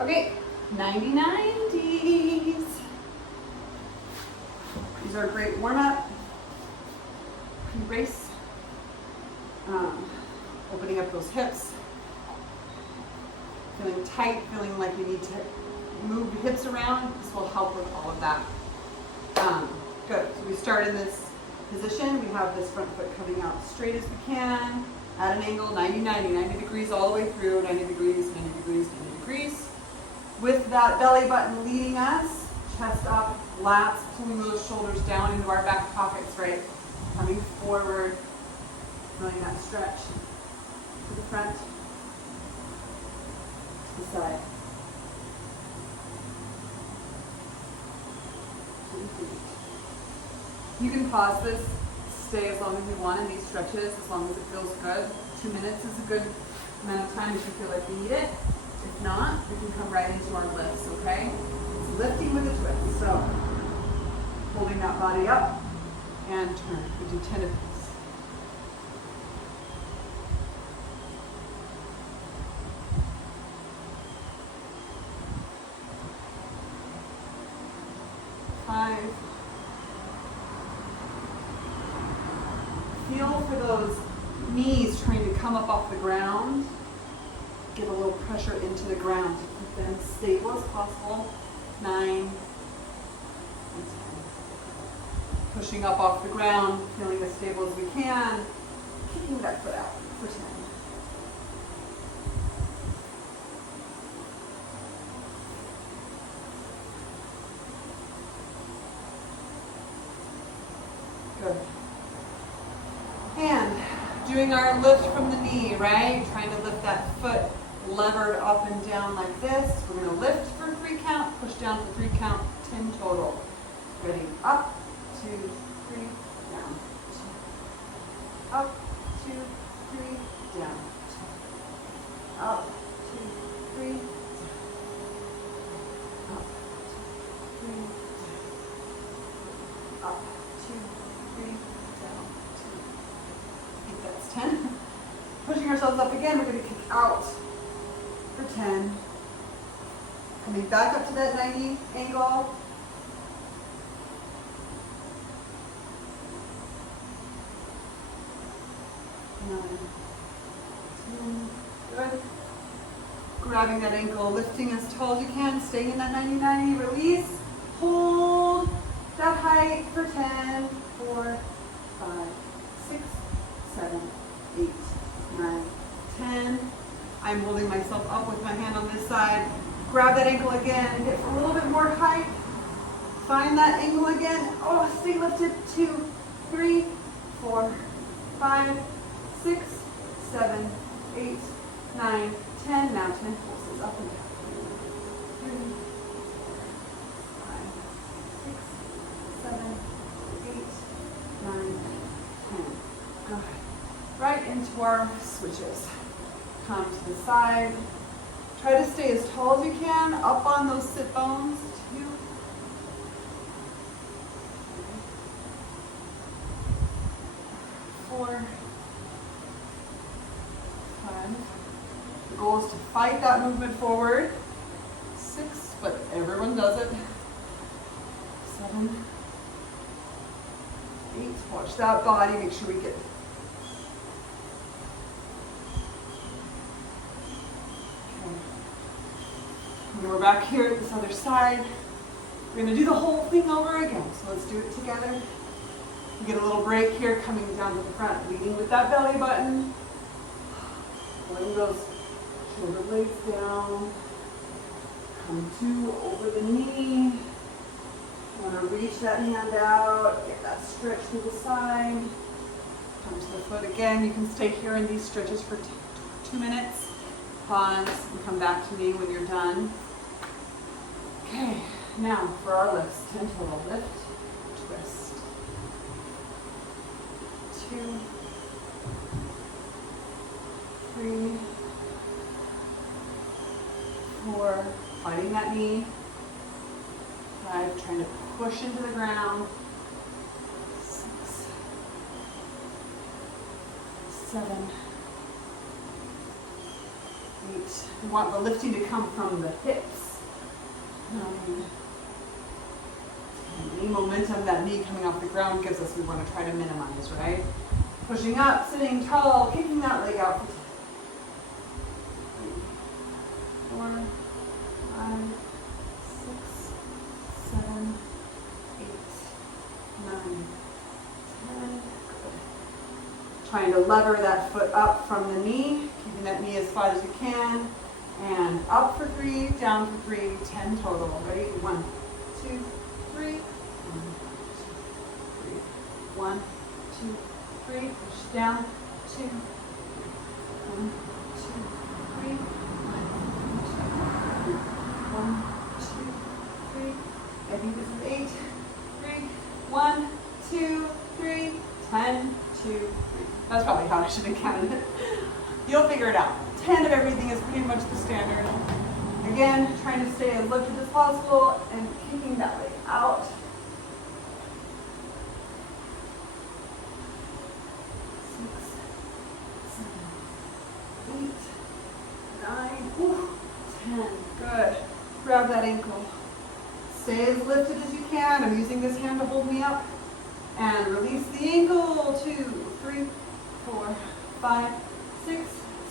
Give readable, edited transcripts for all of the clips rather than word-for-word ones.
Okay, 90-90s. These are a great warm-up, pre-race. Opening up those hips. Feeling tight, feeling like you need to move the hips around. This will help with all of that. Good, so we start in this position. We have this front foot coming out straight as we can, at an angle, 90-90, 90 degrees all the way through, 90 degrees, 90 degrees, 90 degrees. With that belly button leading us, chest up, lats, pulling those shoulders down into our back pockets, right? Coming forward, feeling that stretch to the front, to the side. You can pause this, stay as long as you want in these stretches, as long as it feels good. 2 minutes is a good amount of time if you feel like you need it. If not, we can come right into our lifts, okay? It's lifting with a twist. So, holding that body up and turn. We do 10 of these. Five. Feel for those knees trying to come up off the ground. Give a little pressure into the ground to keep them as stable as possible. 9 and 10. Pushing up off the ground, feeling as stable as we can. Kicking that foot out for 10. Good. And doing our lift from the knee, right? Trying to lift that foot levered up and down like this. We're going to lift for 3 count, push down for 3 count, 10 total. Ready? Up, 2, 3, down. 2. Up, 2, 3, down. 2. Up, 2, 3, down. Up, 2, 3, down. Up, 2, 3, down. 2. I think that's 10. Pushing ourselves up again, we're going to kick out for 10. Coming back up to that 90 angle. Good. Grabbing that ankle, lifting as tall as you can, staying in that 90-90, release, hold that height for 10, 4, 5, 6, 7, 8, 9, 10. I'm holding myself up with my hand on this side. Grab that ankle again, get a little bit more height. Find that angle again. Oh, stay lifted. 2, 3, 4, 5, 6, 7, 8, 9, 10. Now 10 pulses up and down. 3, 5, 6, 7, 8, 9, 10. Good. Right into our switches. Come to the side. Try to stay as tall as you can, up on those sit bones. 2, 4, 5. The goal is to fight that movement forward. 6, but everyone does it. 7, 8. Watch that body. Make sure we get. Okay. We're back here at this other side. We're going to do the whole thing over again. So let's do it together. We get a little break here, coming down to the front, leading with that belly button. Pulling those shoulder blades down. Come to over the knee. You want to reach that hand out, get that stretch to the side. Come to the foot again. You can stay here in these stretches for 2 minutes. Pause and come back to me when you're done. Okay, now for our lifts. 10 total. Lift, twist. 2, 3, 4, fighting that knee. 5, trying to push into the ground. 6, 7, 8, We want the lifting to come from the hips. 9. Any momentum that knee coming off the ground gives us, we want to try to minimize, right? Pushing up, sitting tall, kicking that leg out. 3, 4, 5, 6, 7, 8, 9, 10. Good. Trying to lever that foot up from the knee, keeping that knee as flat as you can. And up for 3, down for 3, 10 total. Ready? 1, 2, 3. 1, 2, 3. Push down. 2, 1, 2, 3. 1, 2, 3. I think this is 8. 3. 1, 2, 3. 10, 2, 3. That's probably how I should have counted it. You'll figure it out. 10 of everything is pretty much the standard. Again, trying to stay as lifted as possible and kicking that leg out. 6, 7, 8, 9, 10. Good. Grab that ankle. Stay as lifted as you can. I'm using this hand to hold me up. And release the ankle. 2, 3, 4, 5, 6,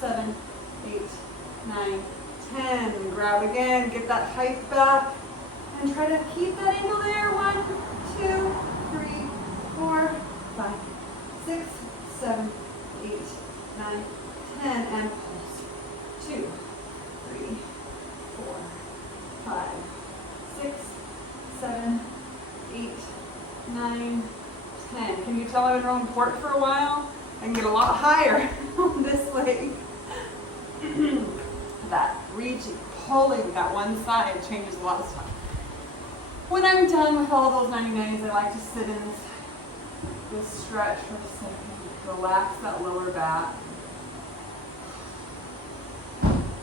7, 8, 9, 10. Grab again. Get that height back. And try to keep that ankle there. 1, 2, 3, 4, 5, 6, 7, 8, 9, 10. And pulse. 2, 3, 4, 5, 6, 7, 8, 9, 10. Can you tell I've been rowing port for a while? I can get a lot higher on this leg. That reaching, pulling that one side changes a lot of stuff. When I'm done with all those 90-90s, I like to sit in this stretch for a second. Relax that lower back.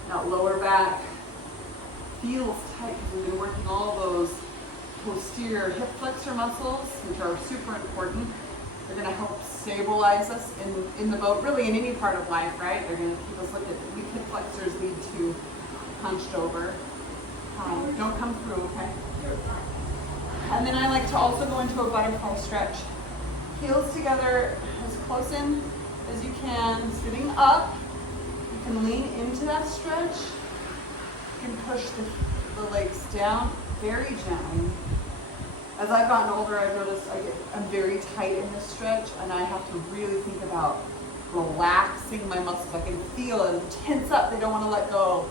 That lower back feels tight because we've been working all those posterior hip flexor muscles, which are super important. They're going to help stabilize us in the boat, really in any part of life, right? They're going to keep us lifted. Weak hip flexors lead to hunched over. Don't come through, okay? And then I like to also go into a butterfly stretch. Heels together as close in as you can, sitting up. You can lean into that stretch. You can push the legs down very gently. As I've gotten older, I've noticed I'm very tight in this stretch, and I have to really think about relaxing my muscles. I can feel them tense up. They don't want to let go.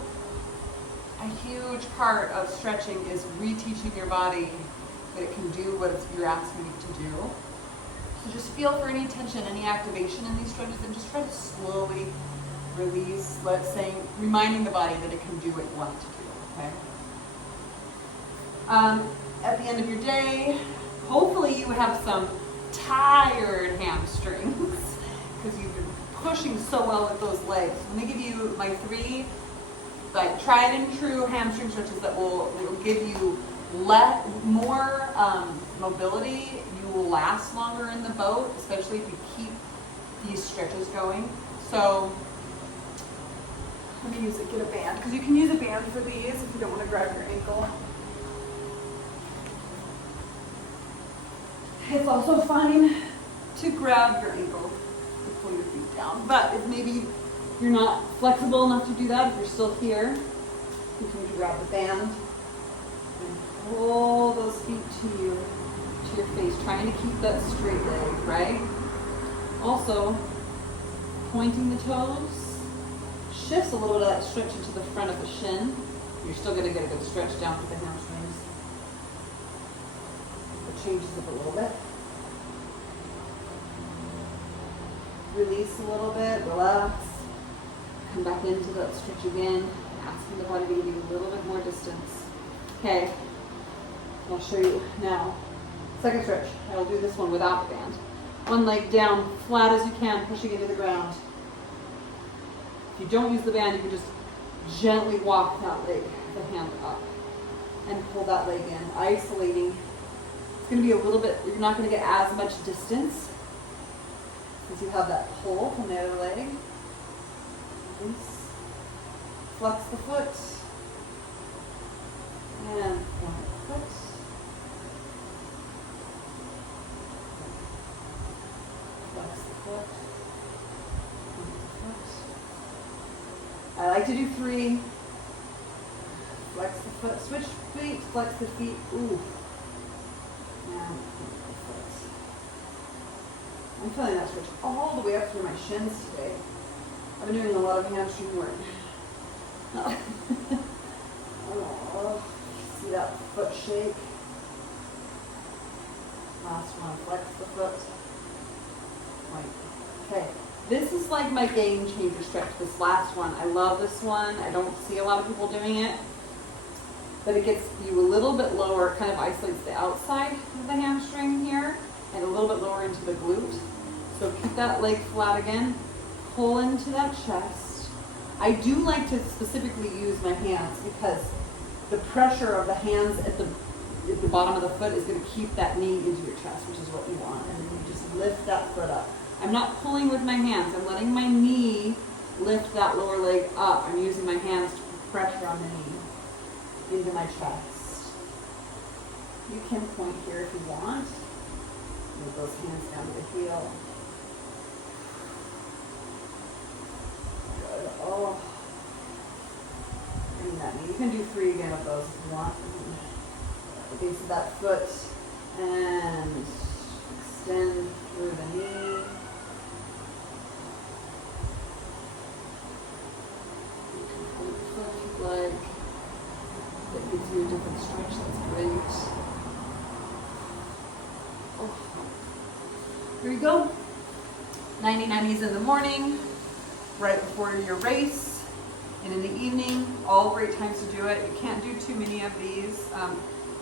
A huge part of stretching is reteaching your body that it can do what you're asking it to do. So just feel for any tension, any activation in these stretches, and just try to slowly release, reminding the body that it can do what you want it to do, okay? At the end of your day, hopefully you have some tired hamstrings because you've been pushing so well with those legs. Let me give you my 3 tried and true hamstring stretches that will give you more mobility. You will last longer in the boat, especially if you keep these stretches going. So let me get a band, because you can use a band for these if you don't want to grab your ankle. It's also fine to grab your ankle to pull your feet down. But if maybe you're not flexible enough to do that, if you're still here, continue to grab the band and pull those feet to your face, trying to keep that straight leg, right? Also, pointing the toes shifts a little bit of that stretch into the front of the shin. You're still going to get a good stretch down for the hamstrings. It changes it a little bit. Release a little bit, relax. Come back into that stretch again, asking the body to give you a little bit more distance. Okay, I'll show you now. Second stretch. I'll do this one without the band. One leg down, flat as you can, pushing into the ground. If you don't use the band, you can just gently walk that leg, the hand up, and pull that leg in, isolating. It's going to be a little bit, you're not going to get as much distance because you have that pull from the other leg. Release. flex the foot, and point the foot. Flex the foot, point the foot. I like to do 3. Flex the foot, switch feet, flex the feet, ooh. And point the foot. I'm feeling that stretch all the way up through my shins today. I've been doing a lot of hamstring work. Oh, see that foot shake? Last one, flex the foot. Point. Okay, this is like my game changer stretch, this last one. I love this one. I don't see a lot of people doing it, but it gets you a little bit lower. It kind of isolates the outside of the hamstring here and a little bit lower into the glute. So keep that leg flat again. Pull into that chest. I do like to specifically use my hands because the pressure of the hands at the bottom of the foot is going to keep that knee into your chest, which is what you want. And then you just lift that foot up. I'm not pulling with my hands. I'm letting my knee lift that lower leg up. I'm using my hands to put pressure on the knee into my chest. You can point here if you want. Move those hands down to the heel. Good. Oh. Bring that knee. You can do 3 again of those if you want. The base of that foot. And extend through the knee. You can hold the foot if you like. That gives you a different stretch. That's great. Oh. Here we go. 90-90s in the morning, right before your race, and in the evening. All great times to do it. You can't do too many of these.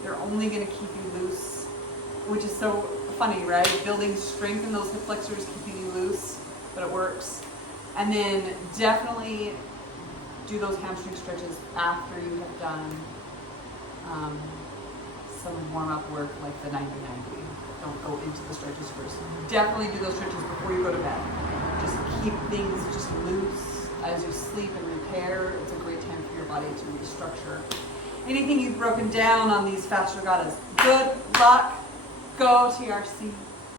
They're only going to keep you loose, which is so funny, right? Building strength in those hip flexors, keeping you loose, but it works. And then definitely do those hamstring stretches after you have done some warm-up work like the 90-90. Don't go into the stretches first. Definitely do those stretches before you go to bed. Just keep things just loose as you sleep and repair. It's a great time for your body to restructure anything you've broken down on these fast regattas. Good luck. Go TRC.